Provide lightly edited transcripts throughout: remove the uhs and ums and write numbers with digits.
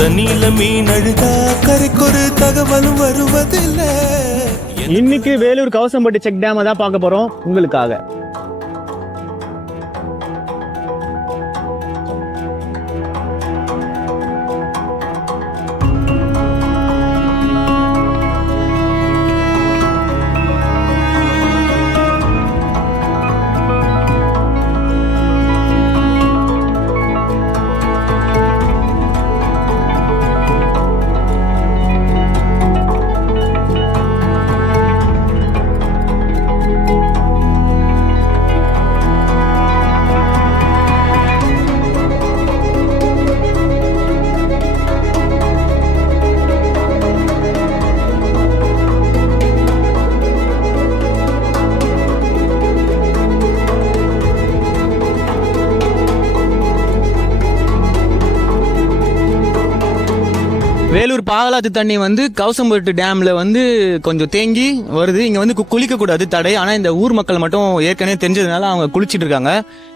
தண்ணியில மீன் அழுதா கரைக்கொரு தகவலும் வருவதில்லை. இன்னைக்கு வேலூர் கவசம்பட்டி செக் டேம் தான் பார்க்க போறோம் உங்களுக்காக. வேலூர் பாகலாத்து தண்ணி வந்து கவசம்பட்டு டேம்ல வந்து கொஞ்சம் தேங்கி வருது. இங்க வந்து குளிக்க கூடாது தடை. ஆனா இந்த ஊர் மக்கள் மட்டும் ஏற்கனவே தெரிஞ்சதுனால அவங்க குளிச்சிட்டு இருக்காங்க.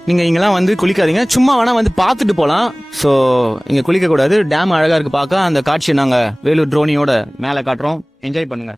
நீங்க இங்கெல்லாம் வந்து குளிக்காதீங்க, சும்மா வேணா வந்து பாத்துட்டு போலாம். சோ இங்க குளிக்க கூடாது. டேம் அழகா இருக்கு பார்க்க. அந்த காட்சியை நாங்க வேலூர் ட்ரோனியோட மேல காட்டுறோம், என்ஜாய் பண்ணுங்க.